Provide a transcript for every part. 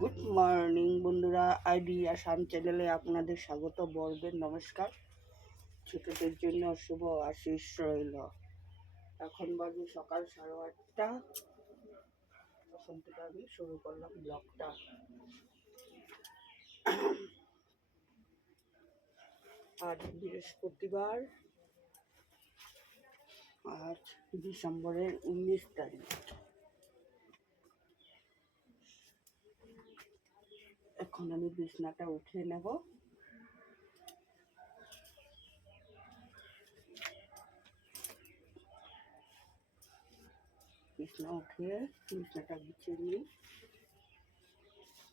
Good morning বন্ধুরা, ID Assam চ্যানেলে আপনাদের স্বাগত। বড়দের নমস্কার, ছোটদের জন্য শুভ আশিস রইল। এখন বাজে সকাল 8:30। তখন থেকে আমি শুরু করলাম ব্লগটা। আজ বৃহস্পতিবার, আজ ডিসেম্বরের 19 তারিখ। এখন আমি বিছনাটা উঠিয়ে নেব। বিছনা উঠিয়ে বিছনাটা গুছিয়ে নিই।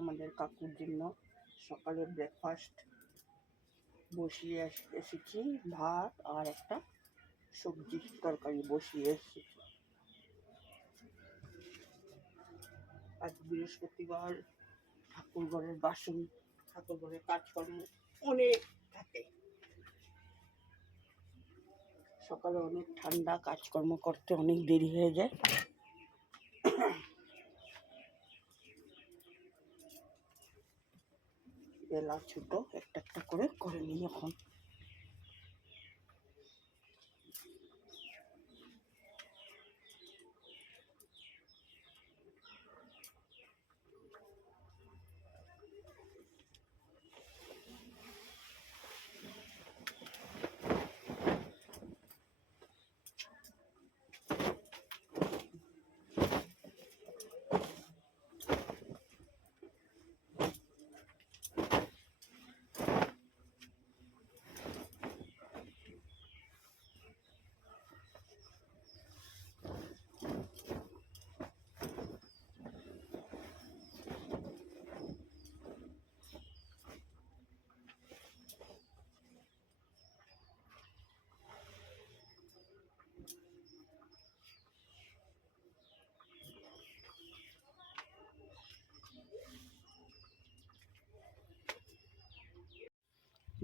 আমাদের কাকুর জন্য সকালে ব্রেকফাস্ট বসিয়ে এসেছি, ভাত আর একটা সবজি তরকারি বসিয়ে এসেছি। আজ বৃহস্পতিবার, ঠাকুরঘরের বাসন, ঠাকুরঘরের কাজকর্ম অনেক থাকে। সকালে অনেক ঠান্ডা, কাজকর্ম করতে অনেক দেরি হয়ে যায়। বেলা ছোট, একটা একটা করে নিই এখন।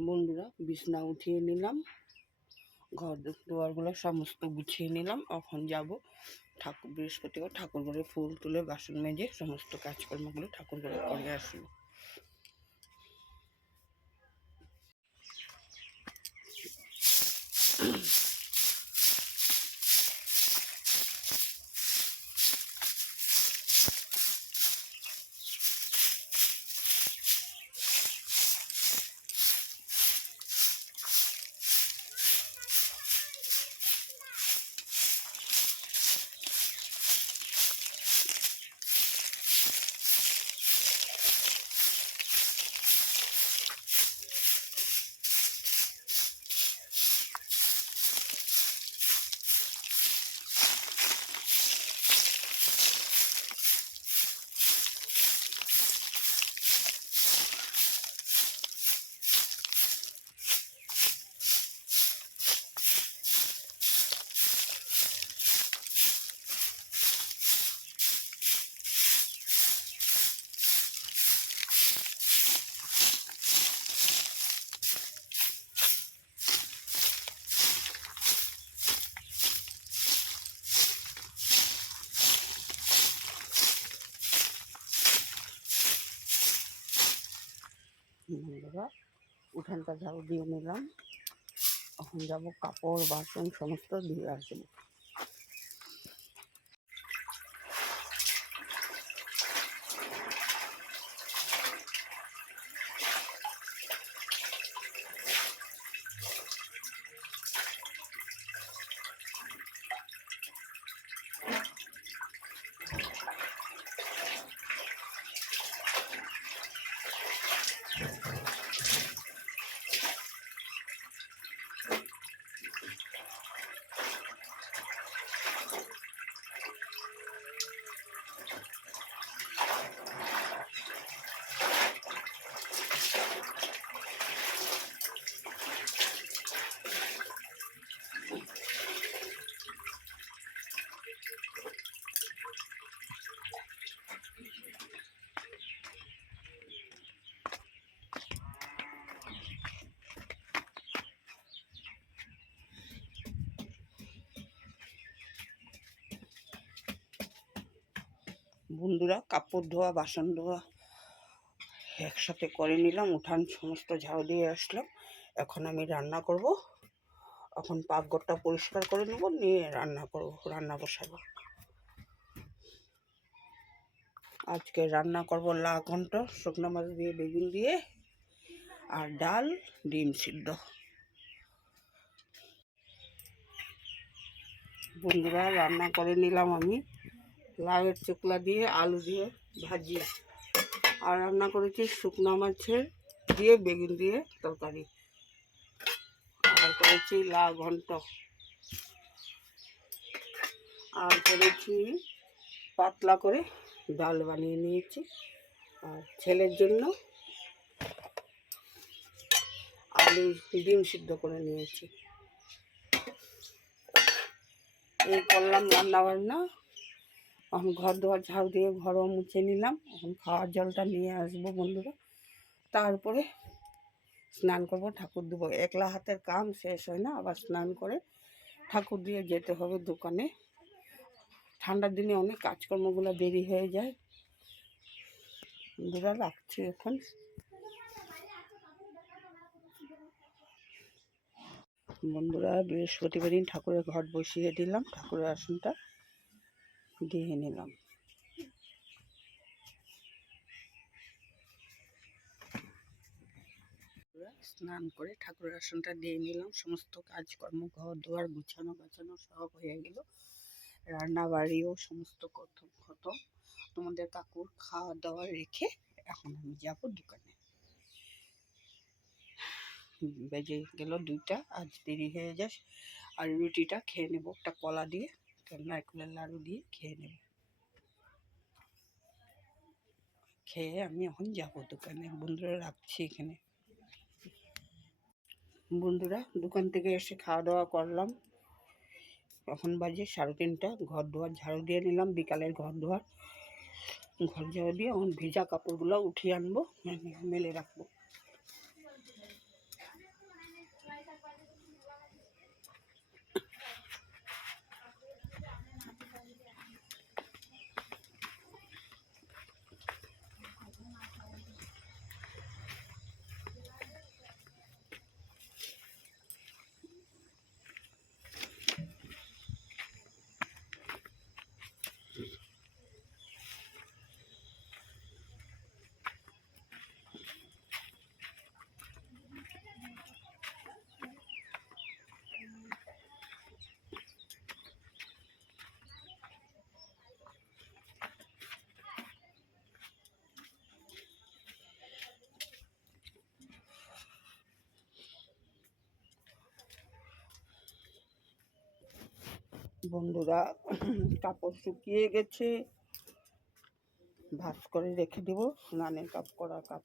বন্ধুরা, বিছনা উঠিয়ে নিলাম, ঘর দুয়ারগুলো সমস্ত গুছিয়ে নিলাম। এখন যাব বৃহস্পতিবার ঠাকুর ঘরে ফুল তুলে বাসন মেজে সমস্ত কাজকর্মগুলো ঠাকুর ঘরে করে আসবো। বন্ধুরা, উঠানটা ঝাড়ু দিয়ে নিলাম। এখন যাব কাপড় বাসন সমস্ত দিয়ে আসবো। বন্ধুরা, কাপড় ধোয়া, বাসন ধোয়া একসাথে করে নিলাম, উঠান সমস্ত ঝাড়ু দিয়ে আসলাম। এখন আমি রান্না করব। এখন পাকঘরটা পরিষ্কার করে নেব, নিয়ে রান্না করব, রান্না বসাবো। আজকে রান্না করব ঘন্ট, শুকনো মাছ দিয়ে, বেগুন দিয়ে, আর ডাল, ডিম সিদ্ধ। বন্ধুরা, রান্না করে নিলাম আমি লাউয়ের চোকলা দিয়ে, আলু দিয়ে ভাজি, আর রান্না করেছি শুকনো মাছের দিয়ে, বেগুন দিয়ে তরকারি, আর করেছি ঘন্ট, আর করেছি পাতলা করে ডাল বানিয়ে নিয়েছি। আর ছেলের জন্য আলু ডিম সিদ্ধ করে নিয়েছি। এই করলাম রান্না বান্না। এখন ঘর দুয়ার ঝাড়ু দিয়ে ঘরও মুছে নিলাম। এখন খাওয়ার জলটা নিয়ে আসবো বন্ধুরা, তারপরে স্নান করব, ঠাকুর দেবো। একলা হাতের কাম শেষ হয় না, আবার স্নান করে ঠাকুর দিয়ে যেতে হবে দোকানে। ঠান্ডার দিনে অনেক কাজকর্মগুলো দেরি হয়ে যায়। বন্ধুরা, রাখছি এখন। বন্ধুরা, বৃহস্পতিবার দিন ঠাকুরের ঘট বসিয়ে দিলাম, ঠাকুরের আসনটা দিয়ে নিলাম। স্নান করে ঠাকুরের আসনটা দিয়ে নিলাম, সমস্ত কাজকর্ম ঘর দুয়ার গুছানো গাছানো সব হয়ে গেল। রান্না বাড়িও সমস্ত খতম। তোমাদের কাকুর খাওয়া দাওয়া রেখে এখন আমি যাব দোকানে। বেজে গেল 2টা, আজ দেরি হয়ে যায়। আর রুটিটা খেয়ে নেবো, একটা কলা দিয়ে, নারকেলের লাড়ু দিয়ে খেয়ে নেব। খেয়ে আমি এখন যাব দোকানে। বন্ধুরা, রাখছি এখানে। বন্ধুরা, দোকান থেকে এসে খাওয়া দাওয়া করলাম। এখন বাজে 3:30। ঘর দুয়ার ঝাড়ু দিয়ে নিলাম, বিকালের ঘর ঝাড়ু দিয়ে এখন ভেজা কাপড়গুলো উঠিয়ে আনবো, মেলে রাখবো। বন্ধুরা, কাপড় শুকিয়ে গেছে, ভাঁজ করে রেখে দেবো। স্নানের কাপ, করা কাপ।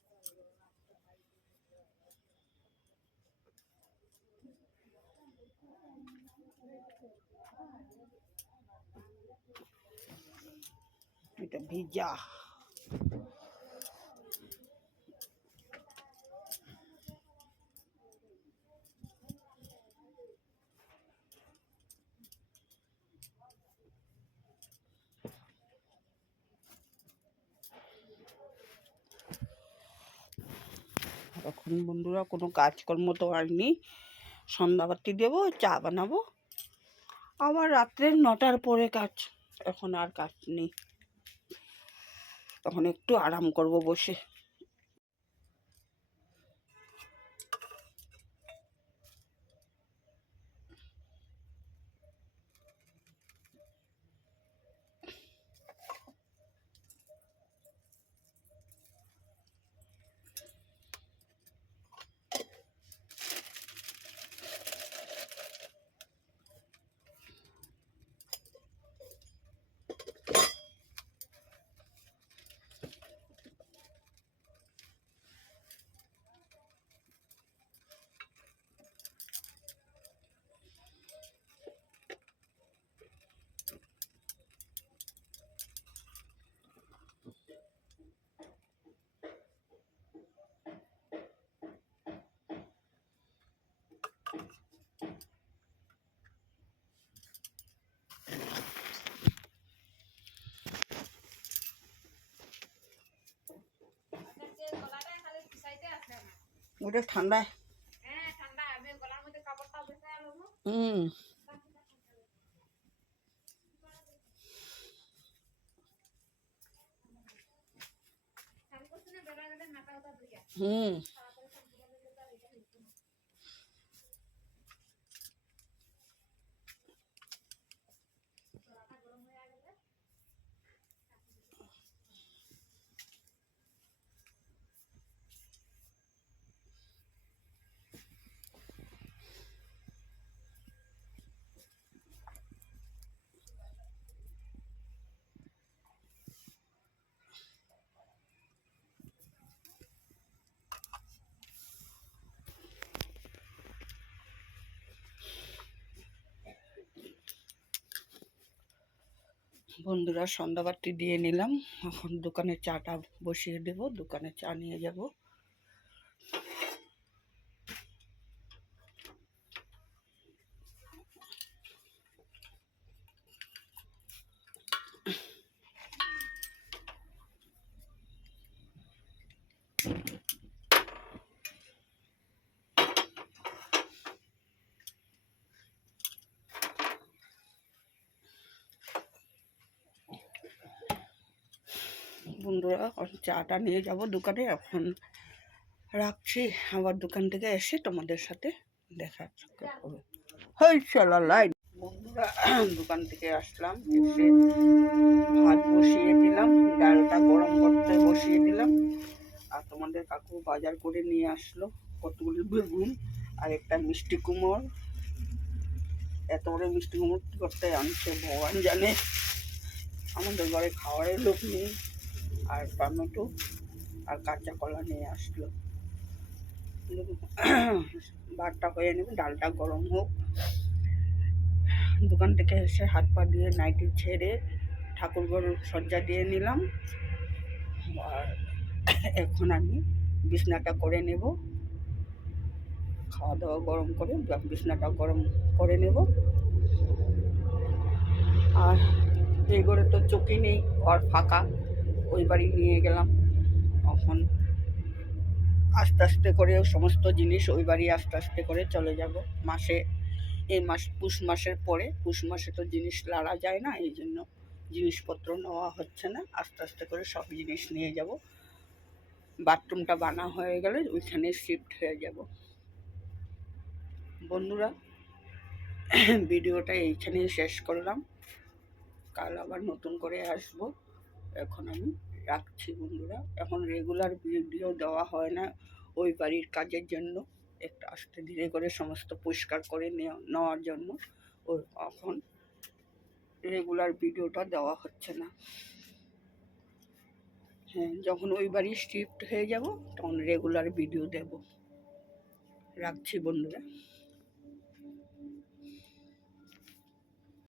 এটা ভিজা। এখন বন্ধুরা, কোনো কাজকর্ম তো আর নেই। সন্ধ্যাবাতি দেবো, চা বানাবো, আবার রাত্রে 9টার পরে কাজ। এখন আর কাজ নেই, তখন একটু আরাম করব বসে। ওটা ঠান্ডায় হুম হুম বন্ধুরা সন্ধ্যাবাতি দিয়ে নিলাম। এখন দোকানে চাটা বসিয়ে দেব, দোকানে চা নিয়ে যাব। বন্ধুরা এখন চাটা নিয়ে যাব দোকানে। এখন রাখছি, আবার দোকান থেকে এসে তোমাদের সাথে দেখা হবে। হই চলো লাইট। বন্ধুরা দোকান থেকে আসলাম, এসে ভাত বসিয়ে দিলাম, ডালটা গরম করতে বসিয়ে দিলাম। আর তোমাদের কাকু বাজার করে নিয়ে আসলো কতগুলি বেগুন আর একটা মিষ্টি কুমড়। এত বড় মিষ্টি কুমড় কী করতে আনছে ভগবান জানে, আমাদের ঘরে খাওয়ারের লোক নেই। আর টমেটো আর কাঁচা কলা নিয়ে আসলো। ভাতটা হয়ে নেবে, ডালটা গরম হোক। দোকান থেকে এসে হাত পা দিয়ে নাইটি ছেড়ে ঠাকুর ঘর সজ্জা দিয়ে নিলাম। আর এখন আমি বিছনাটা করে নেব, খাওয়া দাওয়া গরম করে বিছনাটা গরম করে নেব। আর এই ঘরে তো চকি নেই, ঘর ফাঁকা, ওই বাড়ি নিয়ে গেলাম। এখন আস্তে আস্তে করে সমস্ত জিনিস ওই বাড়ি আস্তে আস্তে করে চলে যাব। মাসে এই মাস পুষ মাসের পরে, পুষ মাসে তো জিনিস লাড়া যায় না, এই জন্য জিনিসপত্র নেওয়া হচ্ছে না। আস্তে আস্তে করে সব জিনিস নিয়ে যাব। বাথরুমটা বানা হয়ে গেলে ওইখানে শিফট হয়ে যাব। বন্ধুরা ভিডিওটা এইখানেই শেষ করলাম, কাল আবার নতুন করে আসব। এখন আমি রাখছি বন্ধুরা। এখন রেগুলার ভিডিও দেওয়া হয় না, ওই বাড়ির কাজের জন্য, একটু আস্তে ধীরে করে সমস্ত পরিষ্কার করে নেওয়ার জন্য ও এখন রেগুলার ভিডিওটা দেওয়া হচ্ছে না। হ্যাঁ, যখন ওই বাড়ি শিফট হয়ে যাব তখন রেগুলার ভিডিও দেব। রাখছি বন্ধুরা।